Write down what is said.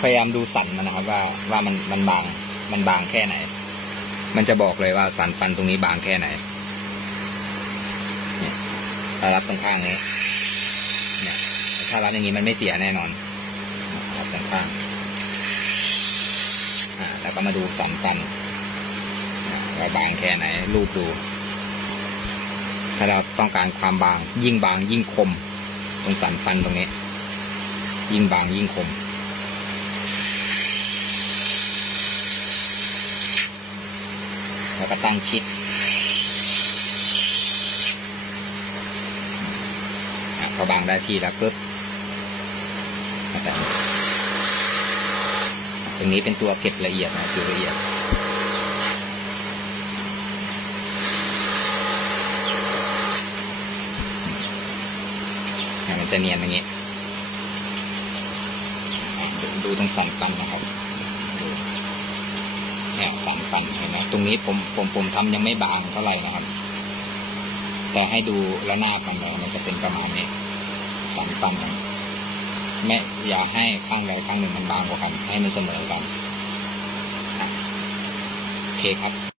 พยายามดูสันมันนะครับ ว่าว่ามันมันบาง มันบางแค่ไหน มันจะบอกเลยว่าสันฟันตรงนี้บางแค่ไหนเนี่ยถ้ารับตรงข้างนี้เนี่ยถ้ารับอย่างนี้มันไม่เสียแน่นอนรับตรงข้างอ่าแล้วก็มาดูสันฟันว่าบางแค่ไหน รูปดู ถ้าเราต้องการความบาง ยิ่งบางยิ่งคม ตรงสันฟันตรงนี้ ยิ่งบางยิ่งคม แล้วก็ตั้งชิดอะพอบางได้ที่แล้วปุ๊บมตรงนี้เป็นตัวเก็บละเอียดนะคือละเอียดมันจะเนียนอย่างนี้ ดูตรงสันฟันนะครับ เนี่ยสันฟันเห็นไหมตรงนี้ผมผมผมทำยังไม่บางเท่าไหร่นะครับ แต่ให้ดูระนาบมันเลยมันจะเป็นประมาณนี้สันฟันไม่อย่าให้ข้างใดข้างหนึ่งมันบางกว่ากัน ให้มันเสมอกันโอเคครับ